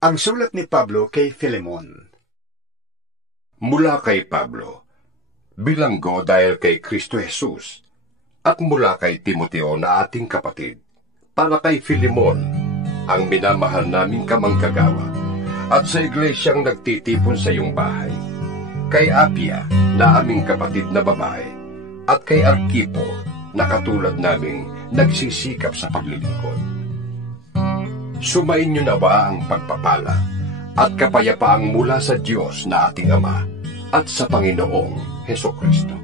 Ang sulat ni Pablo kay Filemon. Mula kay Pablo, bilanggo dahil kay Kristo Jesus, at mula kay Timoteo na ating kapatid, para kay Filemon, ang minamahal naming kamanggagawa, at sa iglesyang nagtitipon sa iyong bahay, kay Apia na aming kapatid na babae, at kay Arkipo na katulad naming nagsisikap sa paglilingkod. Sumainyo nawa ang pagpapala at kapayapaang mula sa Diyos na ating Ama at sa Panginoong Hesukristo.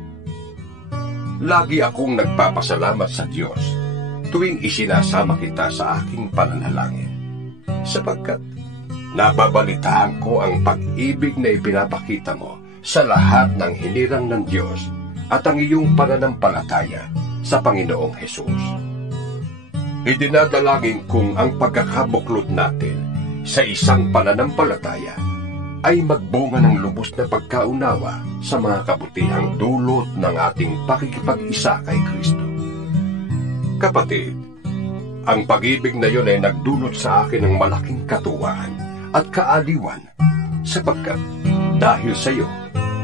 Lagi akong nagpapasalamat sa Diyos tuwing isinasama kita sa aking pananalangin, sapagkat nababalitaan ko ang pag-ibig na ipinapakita mo sa lahat ng hinirang ng Diyos at ang iyong pananampalataya sa Panginoong Hesus. Idinadalangin kong ang pagkakabuklod natin sa isang pananampalataya ay magbunga ng lubos na pagkaunawa sa mga kabutihang dulot ng ating pakikipag-isa kay Kristo. Kapatid, ang pag-ibig na yun ay nagdulot sa akin ng malaking katuwaan at kaaliwan, sapagkat dahil sa iyo,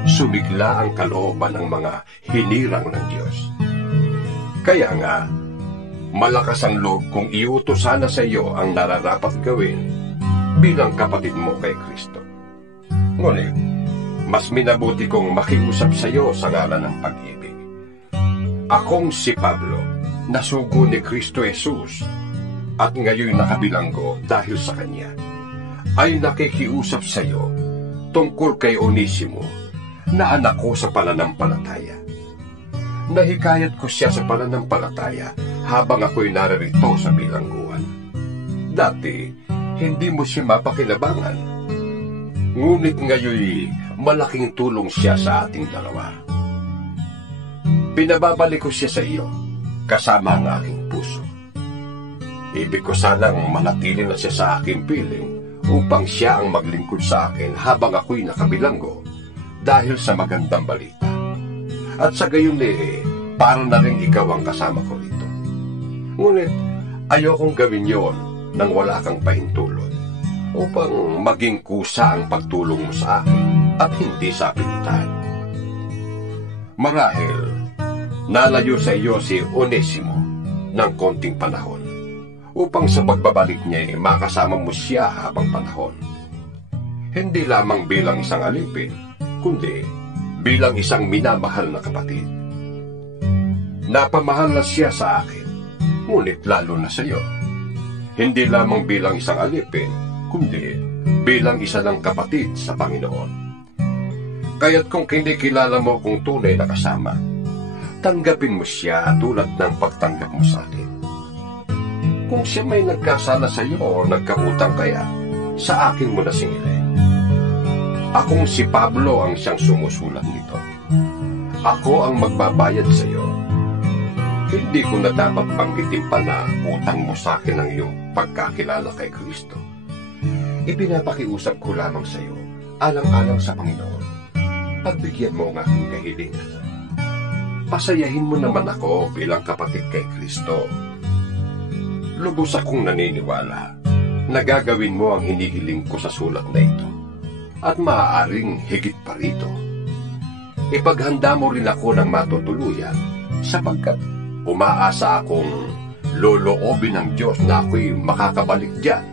sumigla ang kalooban ng mga hinirang ng Diyos. Kaya nga, malakas ang loob kong iutos sana sa iyo ang nararapat gawin bilang kapatid mo kay Kristo. Ngunit, mas minabuti kong makiusap sa iyo sa ngalan ng pag-ibig. Akong si Pablo, nasugo ni Kristo Jesus, at ngayon nakabilanggo dahil sa Kanya, ay nakikiusap sa iyo tungkol kay Onesimo, na anak ko sa pananampalataya. Nahikayat ko siya sa pananampalataya habang ako'y naririto sa bilangguan. Dati, hindi mo siya mapakinabangan. Ngunit ngayon, malaking tulong siya sa ating dalawa. Pinababalik ko siya sa iyo, kasama ang aking puso. Ibig ko sanang manatili na siya sa aking piling upang siya ang maglingkod sa akin habang ako'y nakabilanggo dahil sa magandang balita. At sa gayon para na rin ikaw ang kasama ko rito. Ngunit ayokong gawin yon nang wala kang pahintulot, upang maging kusa ang pagtulong mo sa akin at hindi sa pilitan. Marahil, nalayo sa iyo si Onesimo ng konting panahon, upang sa pagbabalik niya makasama mo siya habang panahon. Hindi lamang bilang isang alipin, kundi bilang isang minamahal na kapatid. Napamahal na siya sa akin, ngunit lalo na sa iyo. Hindi lamang bilang isang alipin, kundi bilang isa ng kapatid sa Panginoon. Kaya't kung kinikilala mo kung tunay na kasama, tanggapin mo siya tulad ng pagtanggap mo sa akin. Kung siya may nagkasala sa iyo o nagkautang kaya, sa akin mo na singilin. Akong si Pablo ang siyang sumusulat nito. Ako ang magbabayad sa iyo. Hindi ko na dapat banggitin pa na utang mo sa akin ang iyong pagkakilala kay Kristo. Ipinapakiusap ko lamang sa iyo, alang-alang sa Panginoon. Pagbigyan mo ang aking kahilingan. Pasayahin mo naman ako bilang kapatid kay Kristo. Lubos akong naniniwala na gagawin mo ang hinihiling ko sa sulat na ito, at maaaring higit pa rito. Ipaghanda mo rin ako ng matutuluyan, sapagkat umaasa akong loloobin ng Diyos na ako'y makakabalik diyan,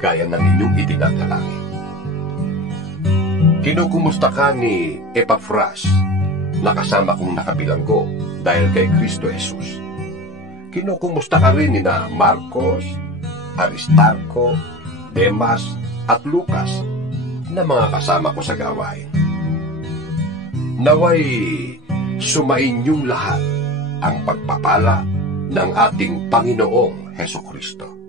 gaya ng inyong itinadalangin. Kinukumusta ka ni Epafras, na kasama kong nakabilanggo dahil kay Kristo Jesus. Kinukumusta ka rin ni na Marcos, Aristarco, Demas, at Lucas, na mga kasama ko sa gawain. Naway sumainyong lahat ang pagpapala ng ating Panginoong Hesukristo.